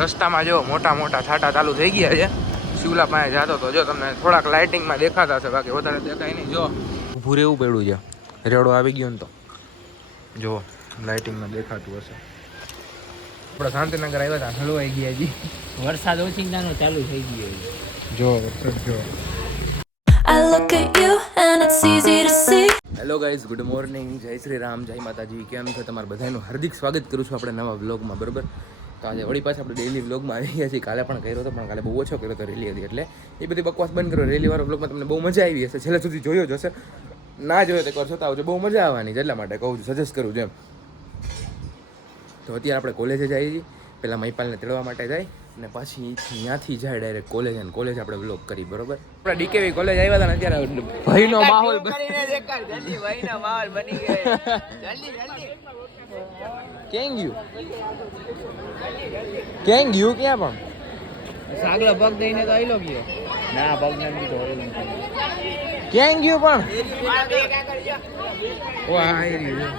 રસ્તામાં જો મોટા મોટા છાંટા ચાલુ થઈ ગયા છે. શિવલા પાસે જતો તો જો તમને થોડાક લાઇટિંગમાં દેખાતા હશે, બાકી વધારે દેખાય નહીં. જો ઊભું રહેવું પડ્યું છે, રેડો આવી ગયો ને તો જો લાઇટિંગમાં દેખાતું હશે. આપણે શાંતિનગર આવ્યા હતા, હલવાઈ ગયા જી. વરસાદ ઓચિંતાનો ચાલુ થઈ ગયો જો વરસાદ જો. હેલો ગાઈઝ, ગુડ મોર્નિંગ, જય શ્રી રામ, જય માતાજી. કેમ છો તમારા બધાનું હાર્દિક સ્વાગત કરું છું આપણે નવા વ્લોગમાં, બરાબર. તો આજે વળી પાછા આપણે ડેલી વ્લોગમાં આવી ગયા છીએ. કાલે પણ કર્યો હતો, પણ કાલે બહુ ઓછો કર્યો હતો, રેલી હતી એટલે એ બધી બકવાસ બંધ કર્યો. રેલીવાળો વ્લોગમાં તમને બહુ મજા આવી હશે, છેલ્લે સુધી જોયો જ હશે. ના જોયો તો એકવાર જોતા આવજો, બહુ મજા આવવાની છે, એટલા માટે કહું છું, સજેસ્ટ કરું છું એમ. તો અત્યારે આપણે કોલેજે જઈએ છીએ. પહેલાં મહિપાલને તેડવા માટે જાય અને પાછી ત્યાંથી જાય ડાયરેક્ટ કોલેજ, અને કોલેજ આપણે વ્લોગ કરી, બરોબર. આપણે ડીકેવી કોલેજ આવ્યા હતા ને, અત્યારે ભાઈનો માહોલ ક્યાં ગયું ક્યાં ગયું ક્યાં પણ સાગલો પગ દઈને તો આઈલો ગયો ના પગ ને તો ક્યાં ગયું પણ ઓ આઈ રહ્યો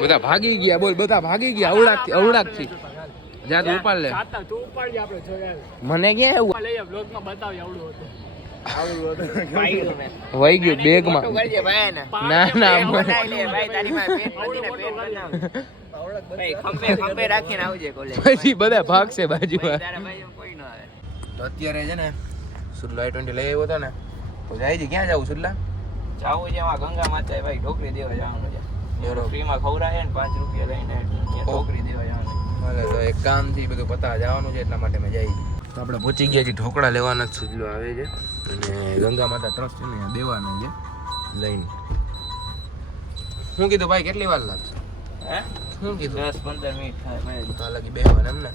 બધા ભાગી ગયા, બોલ, બધા ભાગી ગયા. અવડાકથી જા તું ઉપાડ લે. તું ઉપાડજે, આપણે જોયા મને ક્યાં એવું લઈએ બ્લોગમાં બતાવી આવડું હતું. વહી ગયું બેગમાં. ના ના પછી બધા ભાગશે બાજુમાં. તો અત્યારે છે ને સુરલા i20 લઈ આવ્યો હતો ને, તો જાય છે. ક્યાં જવું સુરલા? જાવું છે એમાં ગંગા માતા ભાઈ ઢોકરી દેવા જવાનું છે. ફ્રીમાં ખવડાવે ને 5 રૂપિયા લઈને ઢોકરી દેવા જવાનું. ભલે, તો એક કામથી બધું પતા જવાનું છે, એટલા માટે મેં જઈ. તો આપણે પહોંચી ગયા છીએ, ઢોકળા લેવાના જ સુજલો આવે છે, અને ગંગા માતા ટ્રસ્ટ છે ને દેવાના છે લઈને. શું કીધું ભાઈ, કેટલી વાર લાગશે? શું કીધું? 10-15 મિનિટ થાય. તો લાગી બેહવાના એમ ને?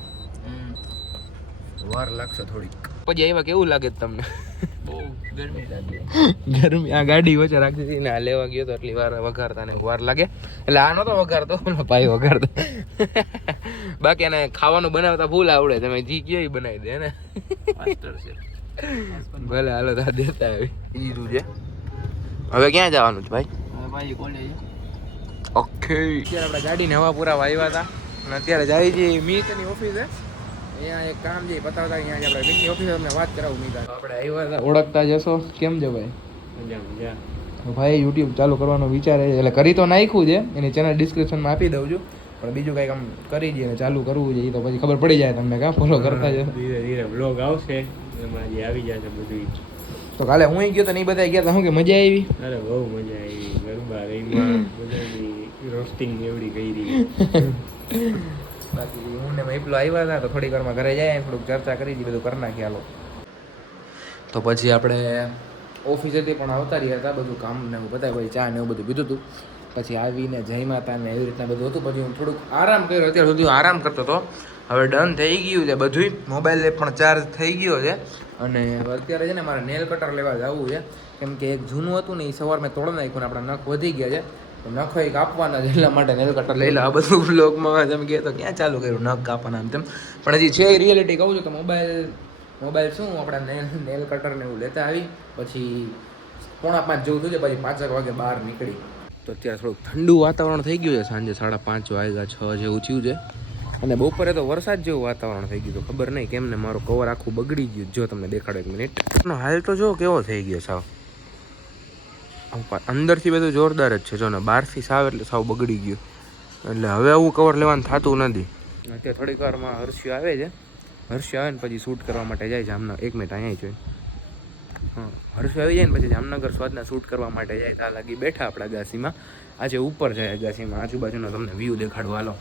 વાર લાગશે થોડીક. પછી આવ્યા કેવું લાગે તમને? બહુ ગરમી લાગે. ગરમી આ ગાડી વચ્ચે રાખી હતી ને, આ લેવા ગયો તો એટલી વાર વઘારતા ને વાર લાગે. એટલે આ નતો વઘારતો, ભાઈ વઘારતો. બાકી એને ખાવાનું બનાવતા ભૂલ આવડે, તમે જી કયો એ બનાવી દે ને. માસ્ટર છે. ભલે હાલો તા દેતા આવી ઈરું છે. હવે ક્યાં જવાનું છે ભાઈ? હવે ભાઈ કોલેજ. ઓકે, અત્યારે આપણે ગાડીને હવા પુરાવા આવ્યા હતા અને અત્યારે જાય છે મીતની ઓફિસે. અહીંયા એક કામ છે પતાવતા, અહીંયા આપણે મીતની ઓફિસે તમને વાત કરાવું. મીત આપણે આવ્યા હતા, ઓળખતા જશો. કેમ છે ભાઈ? મજા. ભાઈ યુટ્યુબ ચાલુ કરવાનો વિચાર એટલે કરી તો નાખ્યું છે, એની ચેનલ ડિસ્ક્રિપ્શનમાં આપી દઉં છું, પણ બીજું કંઈક આમ કરી દઈએ ચાલુ કરવું છે એ તો પછી ખબર પડી જાય તમને. કાં ફોલો કરતા જશો, ધીરે ધીરે બ્લોગ આવશે, એમાં જે આવી જશે બધું. તો કાલે હું ગયો તો નહીં બધા ગયા હતા, શું કે મજા આવી? અરે બહુ મજા આવી. ગરબા રહીમાં બધાની રોસ્ટિંગ એવડી કરી. બાકી હું ને મહિપલો આવ્યા હતા, તો થોડીક વારમાં ઘરે જાય, થોડુંક ચર્ચા કરી હતી, બધું કરી નાખી હાલો. તો પછી આપણે ઓફિસેથી પણ આવતા રહ્યા હતા, બધું કામ ને એવું બધા ભાઈ ચા ને એવું બધું પીધું હતું. પછી આવીને જય માતા ને એવી રીતના બધું હતું. પછી હું થોડુંક આરામ કર્યો, અત્યાર સુધી આરામ કરતો હતો. હવે ડન થઈ ગયું છે બધું, મોબાઈલ પણ ચાર્જ થઈ ગયો છે. અને અત્યારે છે ને મારે નેલ કટર લેવા જવું છે, કેમ કે એક જૂનું હતું ને એ સવાર મેં તોડી નાખ્યું ને આપણા નખ વધી ગયા છે, તો નખ એક કાપવાના છે, એટલા માટે નેલ કટર લઈ લો. આ બધું બ્લોગમાં તમે કહે તો ક્યાં ચાલુ કર્યું નખ કાપવાના આમ તેમ, પણ હજી છે રિયાલિટી કહું છું તો મોબાઈલ શું આપણા નેલ કટર ને એવું લેતા આવી. પછી 4:45 જેવું થયું છે, પછી 5 વાગે બહાર નીકળી. તો અત્યારે થોડુંક ઠંડુ વાતાવરણ થઈ ગયું છે, સાંજે 5:30 વાગ્યા 6 જેવું થયું છે, અને બપોરે તો વરસાદ જેવું વાતાવરણ થઈ ગયું. તો ખબર નહીં કેમ ને મારો કવર આખું બગડી ગયું. જો તમને દેખાડો 1 મિનિટ. હાલ તો જો કેવો થઈ ગયો સાવ, અંદરથી બધું જોરદાર જ છે જો ને, બહારથી સાવ એટલે સાવ બગડી ગયું. એટલે હવે આવું કવર લેવાનું થતું નથી. અત્યારે થોડીક વારમાં હર્ષ્યો આવે છે, હર્ષ્યો આવે ને પછી શૂટ કરવા માટે જાય જામનગર. 1 મિનિટ અહીંયા જોઈ, હા, હર્ષ આવી જાય ને પછી જામનગર સ્વાદના શૂટ કરવા માટે જાય. ત્યાં લાગી બેઠા આપણા અગાસીમાં. આજે ઉપર જાય અગાસીમાં, આજુબાજુનો તમને વ્યૂ દેખાડવા. હાલો,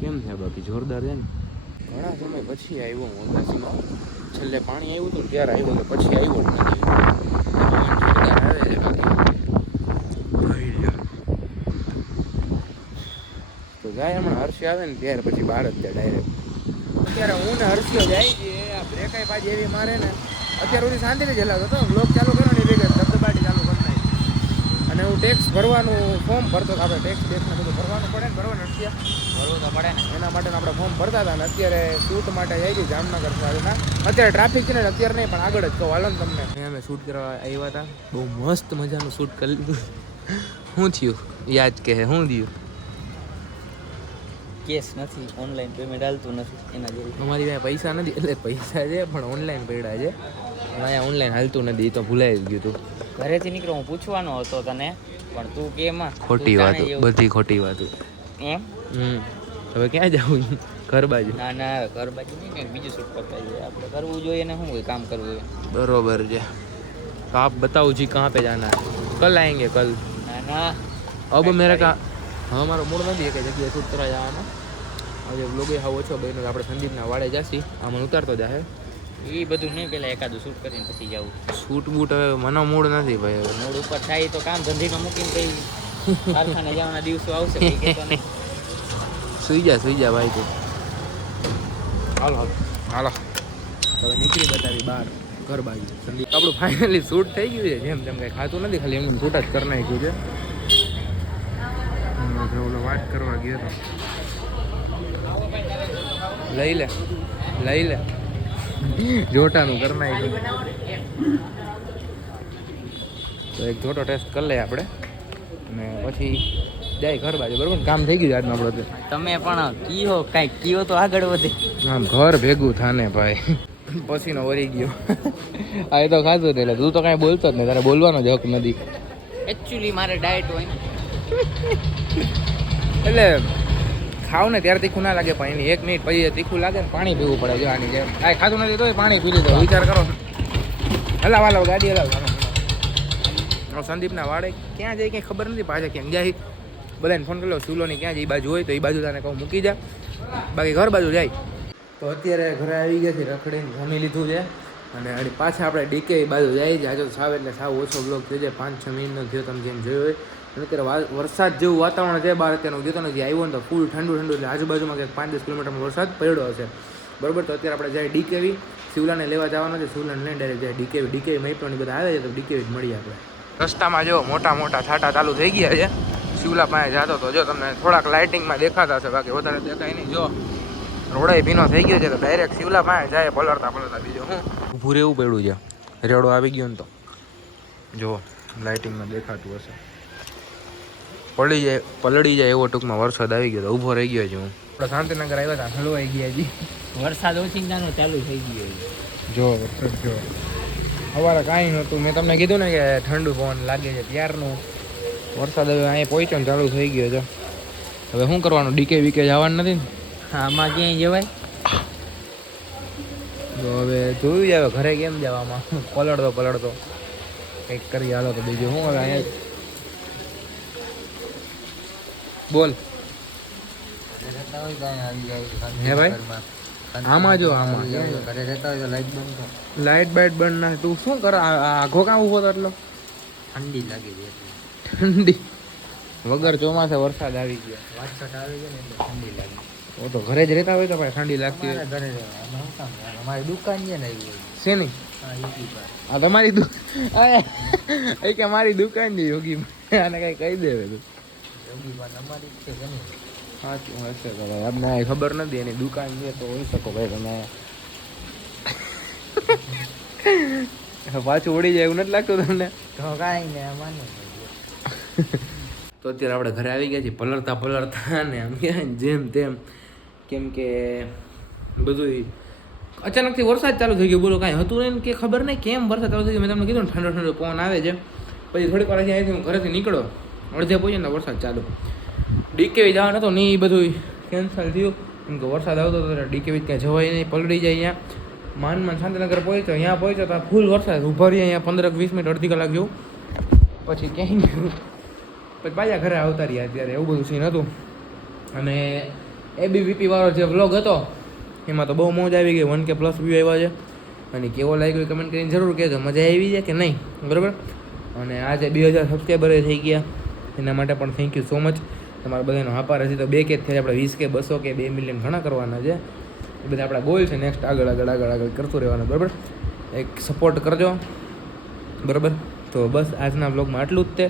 કેમ છે બાકી? જોરદાર છે ને. ઘણા સમય પછી આવ્યો હું અગાસીમાં. છેલ્લે પાણી આવ્યું હતું ત્યારે આવ્યો, તો પછી આવ્યો જ નથી. જોરદાર આવે છે બાકી. તો જાય હમણાં હર્ષી આવે ને ત્યારે પછી બહાર જ જાય ડાયરેક્ટ. અત્યારે હું ને હર્ષિયો જાય છે, આ બ્રેકાઈ પાછી એવી મારે ને. અત્યાર સુધી શાંતિથી જ હલાવતો હતો, બ્લોગ ચાલુ કરો ને ભેગા ધબધબાટી ચાલુ કરી નાખી, અને હું ટેક્સ ભરવાનું ફોર્મ ભરતો હતો આપણે ટેક્સ ને બધું ભરવાનું પડે ને ભરવાનું નથી ભરવું તો પડે ને. એના માટે આપણે ફોર્મ ભરતા હતા અને અત્યારે શૂટ માટે જઈ ગઈ જામનગર સાઈડના અત્યારે ટ્રાફિક છે ને અત્યારે નહીં પણ આગળ જ કહું હાલો ને તમને અમે શૂટ કરવા આવ્યા હતા બહુ મસ્ત મજાનું શૂટ કરી લીધું શું થયું યાદ કે શું થયું કેસ નથી, ઓનલાઈન પેમેન્ટ હાલતું નથી એના જેવું. અમારી પાસે પૈસા નથી એટલે પૈસા છે પણ ઓનલાઈન પડ્યા છે અહીંયા ઓનલાઈન હાલતું નથી તો ભૂલાઈ જ ગયું તું ઘરેથી નીકળો હું પૂછવાનો હતો તને પણ તું કેમાં ખોટી વાત બધી ખોટી વાત એમ. હવે ક્યાં જાવું ઘર બાજુ ના ના ઘર બાજુ નહીં કંઈક બીજું શૂટ કરતા જઈએ આપણે કરવું જોઈએ ને શું હોય કામ કરવું હોય. बरोबर है तो आप बताओ जी कहाँ पे जाना है कल आएंगे कल ના ના अब मेरा का हाँ हमारो मूड નથી કે જગ્યાએ શૂટ કરવા જવાનો હવે વ્લોગે હાવ ઓછો બન્યો આપણે સંદીપના વાડે જાસી આમાં ઉતારતો જાહે એ બધું નહીં પહેલાં એકાદું શૂટ કરીને પછી જવું. શૂટ બૂટ હવે મને મૂડ નથી ભાઈ હવે મૂડ ઉપર થાય તો કામ ધંધીનો મૂકીને કઈ કારખાને જવાના દિવસો આવશે કઈ કહેતો નહીં. સુઈ જા ભાઈ તું હાલો હાલો હવે નીકળી બતાવી બહાર ઘર બાજુ સંદીપ આપણું ફાઇનલી શૂટ થઈ ગયું છે જેમ તેમ કંઈ ખાતું નથી ખાલી એમનું શૂટ જ કરી નાખ્યું છે ઓલો વાત કરવા ગયો તો લઈ લે જોટાનું કરી નાખ્યું તો એક જોટો ટેસ્ટ કરી લઈએ આપણે અને પછી જાય ઘર બાજુ બરોબર કામ થઈ ગયું આજનું આપણે તમે પણ કીઓ કાંઈક કીઓ તો આગળ વધે. આમ ઘર ભેગું થાને ભાઈ પસીનો વળી ગયો આ એ તો ખાધું એટલે તું તો કાંઈ બોલતો જ નહીં તારે બોલવાનો જ હક નથી એકચ્યુઅલી મારે ડાયટ હોય ને એટલે ખાવ ને ત્યારે તીખું ના લાગે પણ એની 1 મિનિટ પછી તીખું લાગે ને પાણી પીવું પડે જો આની જેમ કાંઈ ખાતું નથી તો પાણી પી લીધું વિચાર કરો હલાવ ગાડી હલાવ સંદીપના વાડે ક્યાં જાય કંઈ ખબર નથી પાછા કેમ જાય બધાને ફોન કરી લો સુલોની ક્યાં જાય એ બાજુ હોય તો એ બાજુ તને કહું મૂકી જા બાકી ઘર બાજુ જાય તો અત્યારે ઘરે આવી ગયા છે રખડીને જમી લીધું છે અને પાછા આપણે ડીકે બાજુ જાય છે આજે સાવ એટલે સાવ ઓછો બ્લોક થઈ જાય 5-6 મિનિટનો થયો તમે જેમ જોયો હોય અને અત્યારે વરસાદ જેવું વાતાવરણ છે બહાર અત્યારનું જોતો નથી આવ્યો ને તો ફૂલ ઠંડુ એટલે આજુબાજુમાં ક્યાંક 5-10 કિલોમીટરમાં વરસાદ પડ્યો હશે બરોબર તો અત્યારે આપણે જાય ડીકેવી શિવલાને લેવા જવાનો છે શિવલાને લઈને ડાયરેક્ટ જાય ડીકેવી મૈપણી બધા આવે છે તો ડીકેવી જ મળીએ આપણે રસ્તામાં જો મોટા છાંટા ચાલુ થઈ ગયા છે શિવલા પાસે જતો તો જો તમને થોડાક લાઇટિંગમાં દેખાતા હશે બાકી વધારે દેખાય નહીં જો રોડાઈ ભીનો થઈ ગયો છે તો ડાયરેક્ટ શિવલા પાસે જાય પલળતા બીજું હું ઊભું રહેવું પડ્યું છે રેડો આવી ગયો ને તો જો લાઇટિંગમાં દેખાતું હશે પલળી જાય એવો ટૂંકમાં વરસાદ આવી ગયો તો ઊભો રહી ગયો છે હું આપણે શાંતિનગર આવ્યા હતા હલવાઈ ગયા જી વરસાદ ઓચિંતાનો ચાલુ થઈ ગયો જો વરસાદ જો સવારે કાંઈ નહોતું મેં તમને કીધું ને કે ઠંડુ પવન લાગે છે ત્યારનું વરસાદ હવે અહીંયા પહોંચ્યો ને ચાલુ થઈ ગયો છે હવે શું કરવાનું ડીકે જવાનું નથી ને આમાં ક્યાંય જવાય તો હવે જોયું જાય ઘરે કેમ જવામાં પલળતો કંઈક કરી હાલો તો બીજું શું હવે અહીંયા બોલ હે ભાઈ આમાં જો આમાં ઘરે રહેતા હોય તો લાઈટ બંધ લાઇટ બંધ ના તું શું કર આઘો કાં ઊભો હતો એટલો ઠંડી લાગે છે ઠંડી વગર ચોમાસે વરસાદ આવી ગયો વરસાદ આવી ગયો ને એટલે ઠંડી લાગે. ઓ તો ઘરે જ રહેતા હોય તો ભાઈ ઠંડી લાગતી હોય ઘરે અમારી દુકાન છે ને શેની આ તમારી એ કે મારી દુકાન છે યોગી આને કઈ કહી દેવે તું અમારી છે કે નહીં સાચું હશે તો ભાઈ આપને ખબર નથી એની દુકાન છે તો હોઈ શકો ભાઈ તમે પાછું ઉડી જાય એવું નથી લાગતું તમને તો કાંઈ ને માને તો અત્યારે આપણે ઘરે આવી ગયા છીએ પલળતા ને આમ કહેવાય ને જેમ તેમ કેમ કે બધું અચાનકથી વરસાદ ચાલુ થઈ ગયો બોલો કાંઈ હતું નહીં કે ખબર નહીં કેમ વરસાદ ચાલુ થઈ ગયો મેં તમને કીધું ને ઠંડો પવન આવે છે પછી થોડીક વાર અહીંયાથી હું ઘરેથી નીકળો અડધે પહોંચ્યો ને વરસાદ ચાલુ ડીકેવી જવાનું હતો નહીં એ બધું કેન્સલ થયું કેમ કે વરસાદ આવતો હતો ડીકેવી ક્યાંય જવાય નહીં પલળી જાય અહીંયા માન શાંતિનગર પહોંચ્યો અહીંયા પહોંચ્યો તો ફૂલ વરસાદ ઉભા રહીએ અહીંયા 15-20 મિનિટ અડધી કલાક જેવું પછી ક્યાંય ગયું પછી પાછા ઘરે આવતા રહ્યા અત્યારે એવું બધું સીન હતું અને ABVP વાળો જે વ્લોગ હતો એમાં તો બહુ મોજ આવી ગઈ 1K+ વ્યૂ આવ્યા છે અને કેવો લાગ્યો એ કમેન્ટ કરીને જરૂર કહેજો મજા આવી છે કે નહીં બરાબર અને આજે 2000 સબસ્ક્રાઈબરે થઈ ગયા એના માટે પણ થેન્ક યુ સો મચ તમારા બધાનો આભાર. હજી તો 2K થયા આપણે 20K 200K 2 મિલિયન ઘણા કરવાના છે એ બધા આપણા ગોલ છે નેક્સ્ટ આગળ કરતું રહેવાનું બરાબર એક સપોર્ટ કરજો બરાબર તો બસ આજના વ્લોગમાં આટલું જ તે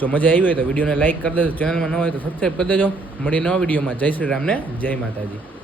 જો મજા આવી હોય તો વિડીયોને લાઈક કરી દેજો, ચેનલમાં ન હોય તો સબસ્ક્રાઈબ કરી દેજો. મળી નવા વિડીયોમાં. જય શ્રી રામને, જય માતાજી.